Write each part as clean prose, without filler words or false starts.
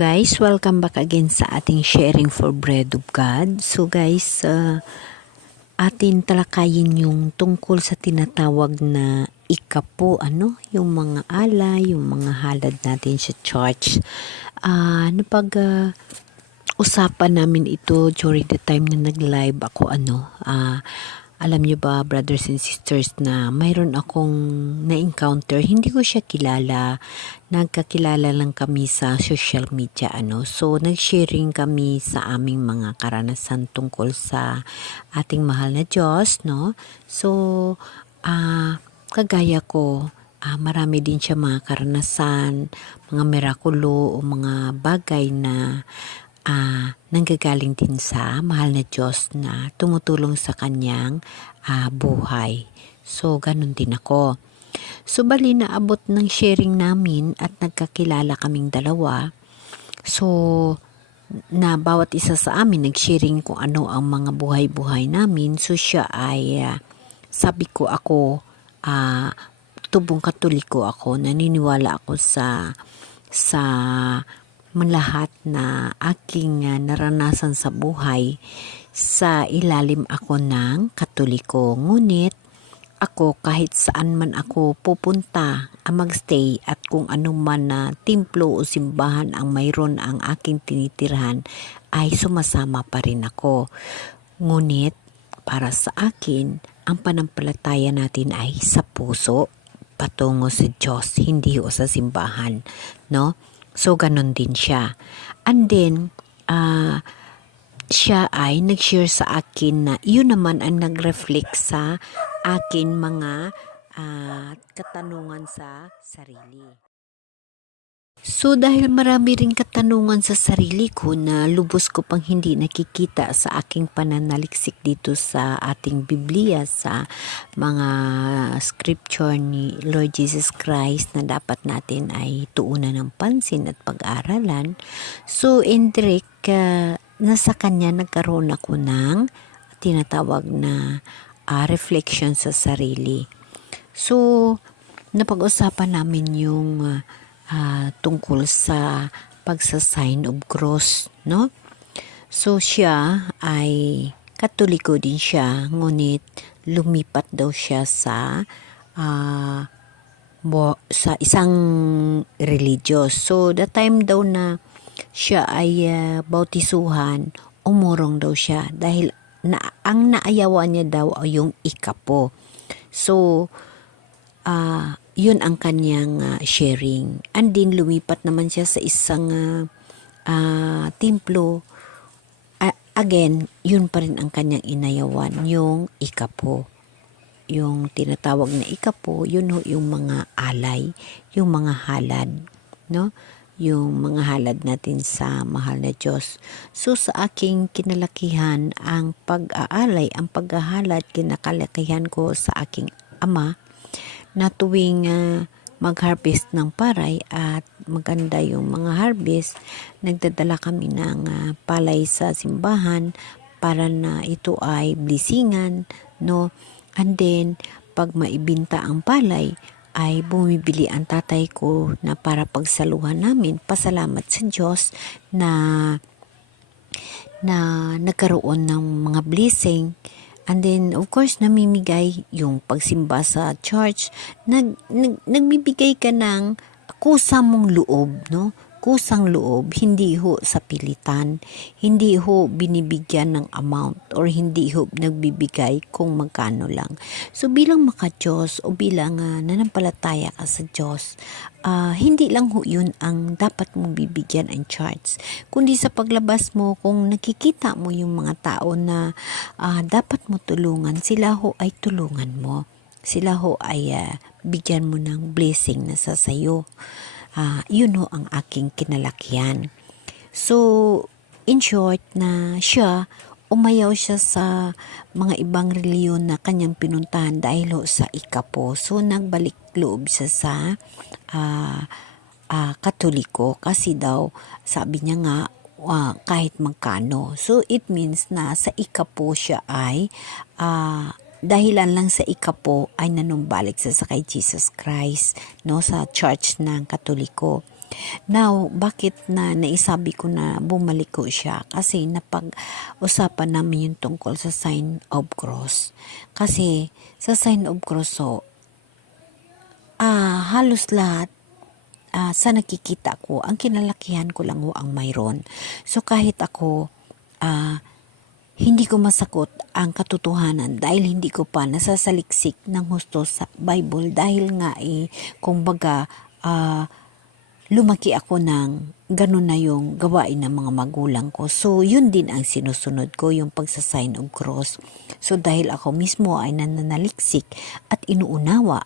guys, welcome back again sa ating sharing for bread of God. So guys, atin talakayin yung tungkol sa tinatawag na ikapo, yung mga alay, yung mga halad natin sa church. Usapan namin ito during the time na nag-live ako, alam niyo ba, brothers and sisters, na mayroon akong na-encounter, hindi ko siya kilala, nagkakilala lang kami sa social media, So, nag-sharing kami sa aming mga karanasan tungkol sa ating mahal na Diyos, no? So, kagaya ko, marami din siya mga karanasan, mga mirakulo o mga bagay na nanggagaling din sa mahal na Diyos na tumutulong sa kanyang buhay. So, ganun din ako. So, bali naabot ng sharing namin at nagkakilala kaming dalawa. So, na bawat isa sa amin nag-sharing kung ano ang mga buhay-buhay namin. So, siya ay, sabi ko ako, tubong Katoliko ako, naniniwala ako sa lahat na aking naranasan sa buhay sa ilalim ako ng Katoliko. Ngunit ako, kahit saan man ako pupunta, magstay, at kung ano man na templo o simbahan ang mayroon ang aking tinitirhan, ay sumasama pa rin ako. Ngunit para sa akin, ang panampalataya natin ay sa puso, patungo sa Diyos, hindi o sa simbahan, no? So, ganun din siya. And then, siya ay nag-share sa akin na yun naman ang nag-reflect sa akin mga katanungan sa sarili. So, dahil marami ring katanungan sa sarili ko na lubos ko pang hindi nakikita sa aking pananaliksik dito sa ating Biblia, sa mga scripture ni Lord Jesus Christ na dapat natin ay tuunan ng pansin at pag-aralan. So, indirect, nasa kanya nagkaroon ako ng tinatawag na reflection sa sarili. So, napag-usapan namin yung tungkol sa pagsa-sign of cross, no? So, siya ay Katoliko din siya, ngunit lumipat daw siya sa isang religious. So, the time daw na siya ay bautisuhan, umurong daw siya dahil ang naayawan niya daw ay yung ikapo. So, yun ang kanyang sharing. And din lumipat naman siya sa isang templo. Again, yun pa rin ang kanyang inayawan, yung ikapo. Yung tinatawag na ikapo, yun yung mga alay, yung mga halad, no? Yung mga halad natin sa mahal na Diyos. So, sa aking kinalakihan, ang pag-aalay, ang paghahalad, kinakalakihan ko sa aking ama, na tuwing mag-harvest ng paray at maganda yung mga harvest, nagdadala kami ng palay sa simbahan para na ito ay blessingan, no? And then, pag maibinta ang palay, ay bumibili ang tatay ko na para pagsaluhan namin, pasalamat sa Diyos na nagkaroon ng mga blessing. And then, of course, namimigay yung pagsimba sa church. Nagbibigay ka ng kusang mong loob, no? Kusang loob, hindi ho sa pilitan, hindi ho binibigyan ng amount, or hindi ho nagbibigay kung magkano lang. So, bilang maka-Diyos o bilang nanampalataya ka sa Diyos, hindi lang ho yun ang dapat mong bibigyan ang church, kundi sa paglabas mo, kung nakikita mo yung mga tao na dapat mo tulungan, sila ho ay tulungan mo. Sila ho ay bigyan mo ng blessing na sa sayo. Yun ho ang aking kinalakihan. So, in short, na siya, umayaw siya sa mga ibang reliyon na kanyang pinuntahan dahil ho sa ikapo. So, nagbalik loob siya sa Katoliko kasi daw, sabi niya nga, kahit magkano. So, it means na sa ikapo siya ay dahilan lang sa ikapo ay nanumbalik sa kay Jesus Christ, no, sa church ng Katoliko. Now, bakit na naisabi ko na bumalik ko siya? Kasi napag-usapan namin yung tungkol sa sign of cross. Kasi sa sign of cross, so, halos lahat sa nakikita ko, ang kinalakihan ko lang ho ang mayroon. So kahit ako, hindi ko masagot ang katotohanan dahil hindi ko pa nasasaliksik ng husto sa Bible dahil nga kumbaga, lumaki ako ng ganun na yung gawain ng mga magulang ko. So, yun din ang sinusunod ko, yung pagsasign of cross. So, dahil ako mismo ay nananaliksik at inuunawa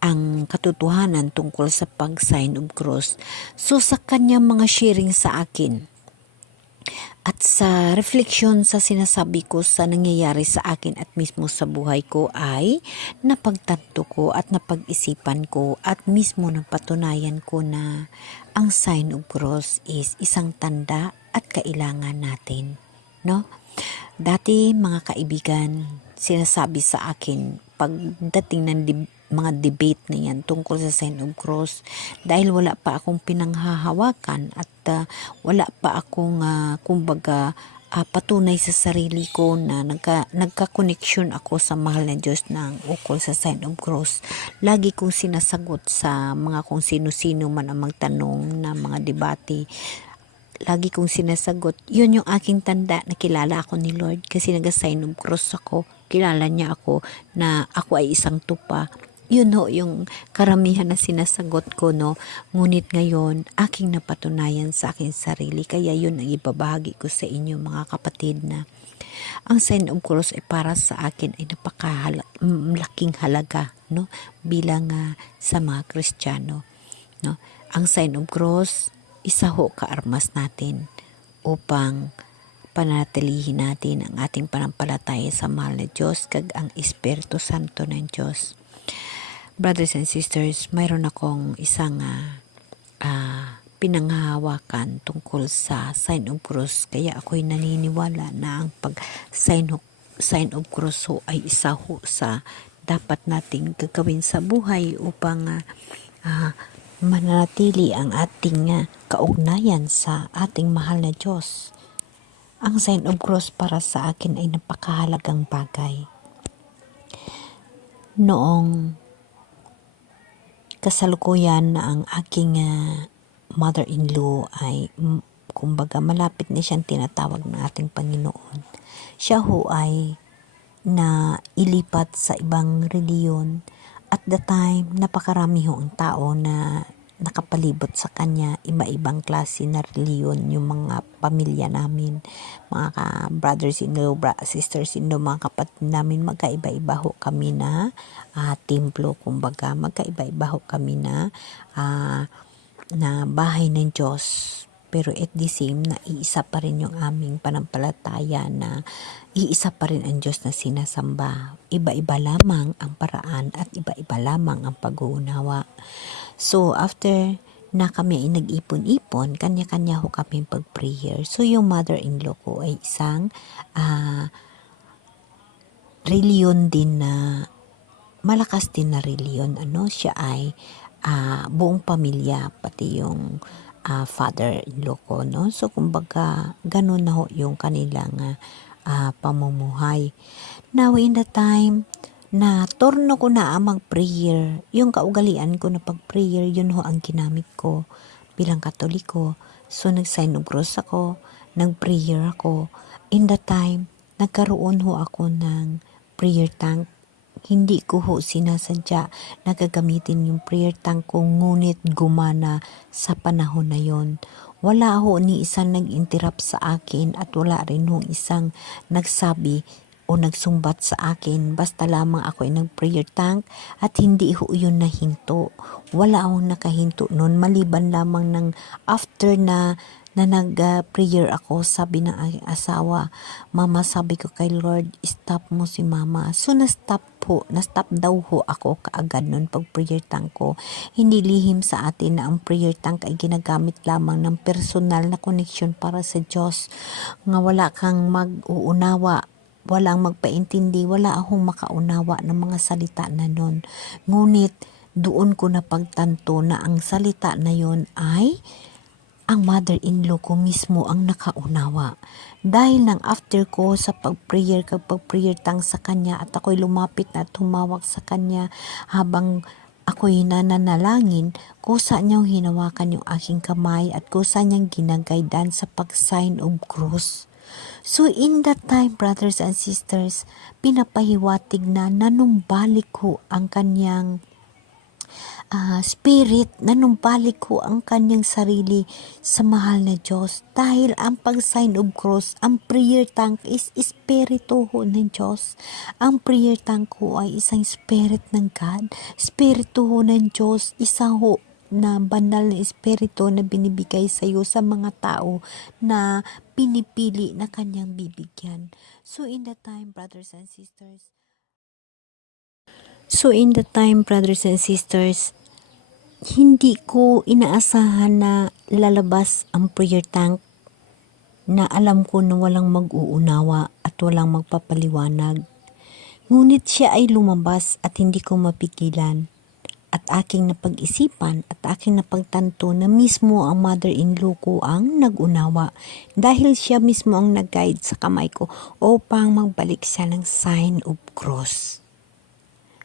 ang katotohanan tungkol sa pag-sign of cross. So, sa kanyang mga sharing sa akin, at sa refleksyon sa sinasabi ko sa nangyayari sa akin at mismo sa buhay ko ay napagtanto ko at napag-isipan ko at mismo napatunayan ko na ang sign of cross is isang tanda at kailangan natin. No? Dati mga kaibigan, sinasabi sa akin pagdating ng mga debate na yan tungkol sa sign of cross dahil wala pa akong pinanghahawakan at wala pa akong kumbaga patunay sa sarili ko na nagka-connection ako sa mahal na Diyos ng ukol sa sign of cross. Lagi kong sinasagot sa mga kung sino-sino man ang magtanong na mga debate. Lagi kong sinasagot, yun yung aking tanda na kilala ako ni Lord kasi nag-sign of cross ako. Kilala niya ako na ako ay isang tupa. Yun ho, yung karamihan na sinasagot ko, no. Ngunit ngayon, aking napatunayan sa aking sarili. Kaya yun ang ibabahagi ko sa inyo mga kapatid na ang sign of cross ay para sa akin ay napakalaking halaga, no. Bilang sa mga Kristiyano, no. Ang sign of cross, isa ho kaarmas natin upang panatilihin natin ang ating panampalataya sa mahal na Diyos kag ang Espiritu Santo ng Diyos. Brothers and sisters, mayroon akong isang pinanghahawakan tungkol sa sign of cross. Kaya ako'y naniniwala na ang sign of cross ho ay isa ho sa dapat nating gagawin sa buhay upang manatili ang ating kaugnayan sa ating mahal na Diyos. Ang sign of cross para sa akin ay napakahalagang bagay. Noong kasalukuyan na ang aking mother-in-law ay kumbaga malapit na siyang tinatawag ng ating Panginoon. Siya ho ay na ilipat sa ibang reliyon. At the time, napakarami ho ang tao na nakapalibot sa kanya, iba-ibang klase na reliyon, yung mga pamilya namin, mga brothers-in-law, sisters-in-law, mga kapatid namin, magkaiba-iba ho kami na templo, kumbaga, magkaiba-iba ho kami na bahay ng Diyos. Pero at the same, na iisa pa rin yung aming panampalataya na iisa pa rin ang Diyos na sinasamba. Iba-iba lamang ang paraan at iba-iba lamang ang pag-uunawa. So, after na kami ay nag-ipon-ipon, kanya-kanya ho kami pag-prayer. So, yung mother-in-law ko ay isang reliyon din na malakas din na reliyon. Siya ay buong pamilya, pati yung father-in-law ko, no? So, kumbaga, ganun na ho yung kanilang pamumuhay. Now, in the time na torno ko na mag-prayer, yung kaugalian ko na pag-prayer, yun ho ang ginamit ko bilang Katoliko. So, nag-sign of cross ako, nag-prayer ako. In the time, nagkaroon ho ako ng prayer tank. Hindi ko ho sinasadya na gagamitin yung prayer tank ko, ngunit gumana sa panahon na yon. Wala ho ni isang nag-interrupt sa akin at wala rin ho isang nagsabi o nagsumbat sa akin. Basta lamang ako ay nag-prayer tank at hindi ho yun nahinto. Wala akong nakahinto nun, maliban lamang ng after na nag-prayer ako, sabi ng aking asawa, Mama, sabi ko kay Lord, stop mo si Mama. So, na-stop daw ho ako kaagad nun pag prayer tank ko. Hindi lihim sa atin na ang prayer tank ay ginagamit lamang ng personal na connection para sa Diyos. Nga wala kang mag-uunawa, walang magpaintindi, wala akong makaunawa ng mga salita na nun. Ngunit, doon ko napagtanto na ang salita na yon ay ang mother-in-law ko mismo ang nakaunawa. Dahil nang after ko sa pag-prayer tang sa kanya at ako'y lumapit na tumawag sa kanya habang ako'y nananalangin, kusa niyang hinawakan yung aking kamay at kusa niyang ginagaydan sa pag-sign of cross. So in that time, brothers and sisters, pinapahiwatig na nanumbalik ko ang kanyang spirit, nanumbalik ko ang kanyang sarili sa mahal na Diyos. Dahil ang pag-sign of cross, ang prayer tank is espiritu ho ng Diyos. Ang prayer tank ko ay isang spirit ng God. Espiritu ho ng Diyos, isa ho na banal na espiritu na binibigay sa iyo sa mga tao na pinipili na kanyang bibigyan. So in the time, brothers and sisters, hindi ko inaasahan na lalabas ang prayer tank na alam ko na walang mag-uunawa at walang magpapaliwanag. Ngunit siya ay lumabas at hindi ko mapigilan. At aking napag-isipan at aking napagtanto na mismo ang mother-in-law ko ang nag-unawa dahil siya mismo ang nag-guide sa kamay ko upang magbalik siya ng sign of cross.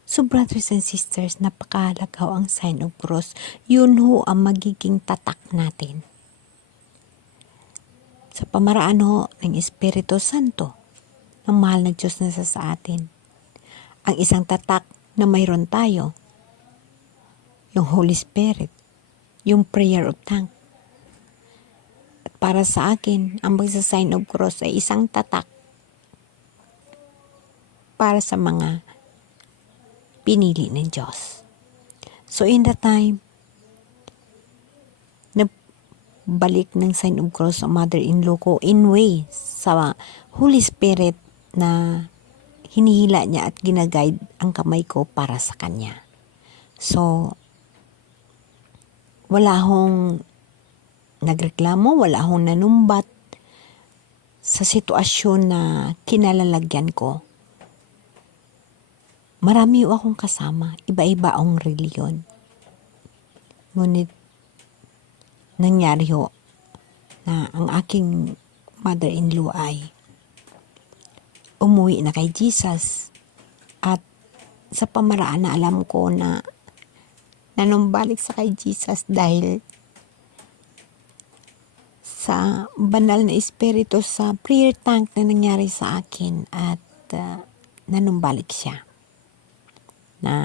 So brothers and sisters, napakahalaga ang sign of cross. Yun ho ang magiging tatak natin. Sa pamaraan ho ng Espiritu Santo, ng mahal na Diyos na sa atin. Ang isang tatak na mayroon tayo, yung Holy Spirit, yung prayer of tongue. At para sa akin, ang magsa-sign of cross ay isang tatak para sa mga pinili ng Diyos. So in that time, balik ng sign of cross ang mother-in-law ko in way sa Holy Spirit na hinihila niya at ginaguide ang kamay ko para sa kanya. So, wala akong nagreklamo, wala akong nanumbat sa sitwasyon na kinalalagyan ko. Marami akong kasama, iba-iba ang reliyon. Ngunit, nangyari ho na ang aking mother-in-law ay umuwi na kay Jesus at sa pamaraan na alam ko na nanumbalik sa kay Jesus dahil sa banal na espiritu sa prayer tank na nangyari sa akin at nanumbalik siya na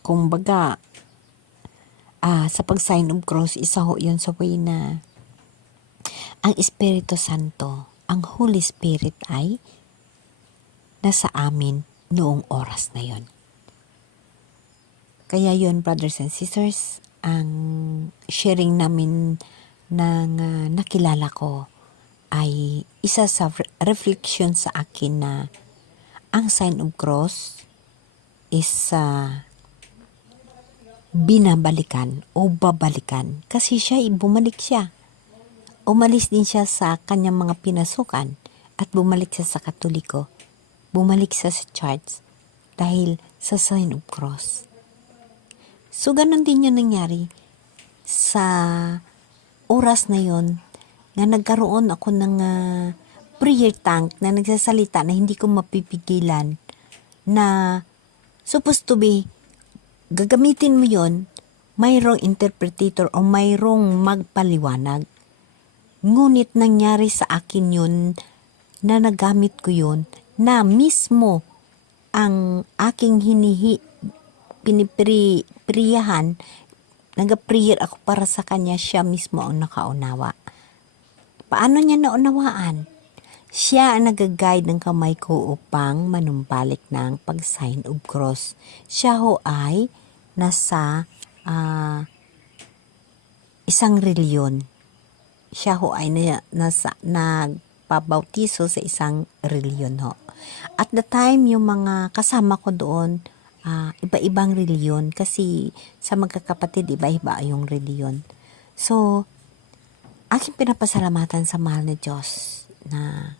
kumbaga sa pag-sign of cross, isa ho yun sa way na ang Espiritu Santo, ang Holy Spirit ay nasa amin noong oras na yon. Kaya yun, brothers and sisters, ang sharing namin ng nakilala ko ay isa sa reflection sa akin na ang sign of cross is binabalikan o babalikan kasi siya bumalik siya. Umalis din siya sa kanyang mga pinasukan at bumalik siya sa Katoliko. Bumalik siya sa church dahil sa sign of cross. So, ganun din yung nangyari sa oras na yon na nagkaroon ako ng prayer tank na nagsasalita na hindi ko mapipigilan na supposed to be gagamitin mo yon, mayroong interpreter o mayroong magpaliwanag. Ngunit nangyari sa akin yun na nagamit ko yun na mismo ang aking pinipriyahan, nag-prayer ako para sa kanya, siya mismo ang nakaunawa. Paano niya naunawaan? Siya ang nag-guide ng kamay ko upang manumbalik ng pag-sign of cross. Siya ho ay nasa isang reliyon. Siya ho ay nagpabautiso sa isang reliyon ho. At the time, yung mga kasama ko doon, iba-ibang reliyon kasi sa magkakapatid, iba-iba yung reliyon. So, aking pinapasalamatan sa mahal na Diyos na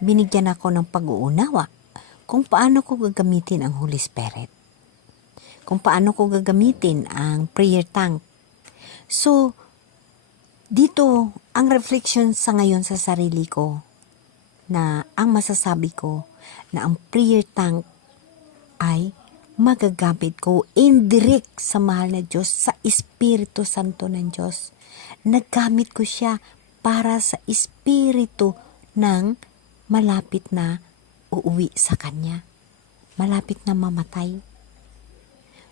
binigyan ako ng pag-uunawa kung paano ko gagamitin ang Holy Spirit. Kung paano ko gagamitin ang prayer tank. So, dito, ang reflection sa ngayon sa sarili ko, na ang masasabi ko, na ang prayer tank ay magagamit ko indirect sa mahal na Diyos, sa Espiritu Santo ng Diyos. Naggamit ko siya para sa Espiritu ng malapit na uuwi sa Kanya. Malapit na mamatay.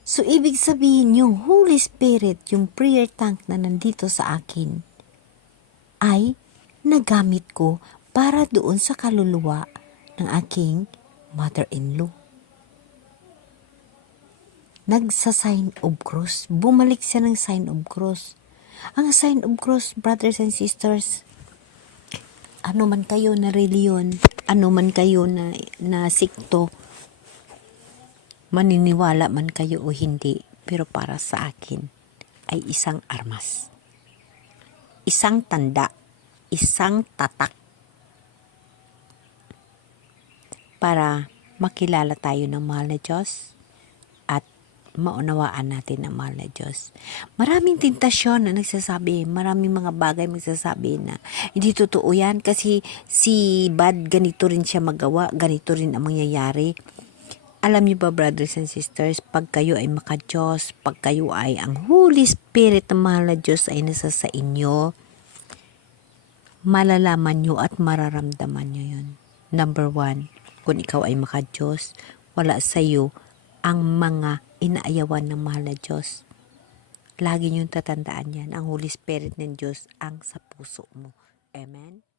So, ibig sabihin yung Holy Spirit, yung prayer tank na nandito sa akin, ay nagamit ko para doon sa kaluluwa ng aking mother-in-law. Nagsa-sign of cross. Bumalik siya ng sign of cross. Ang sign of cross, brothers and sisters, ano man kayo na reliyon, ano man kayo na sikto, maniniwala man kayo o hindi, pero para sa akin ay isang armas. Isang tanda, isang tatak para makilala tayo ng mahal na Diyos at maunawaan natin ang mahal na Diyos. Maraming tentasyon na nagsasabi, maraming mga bagay magsasabi na hindi totoo yan kasi si Bad ganito rin siya magawa, ganito rin ang mangyayari. Alam niyo ba, brothers and sisters, pag kayo ay maka-Diyos, pag kayo ay ang Holy Spirit ng mahal na Diyos ay nasa sa inyo, malalaman nyo at mararamdaman nyo yun. Number 1, kung ikaw ay maka-Diyos, wala sa iyo ang mga inaayawan ng mahal na Diyos. Lagi niyong tatandaan yan, ang Holy Spirit ng Diyos ang sa puso mo. Amen?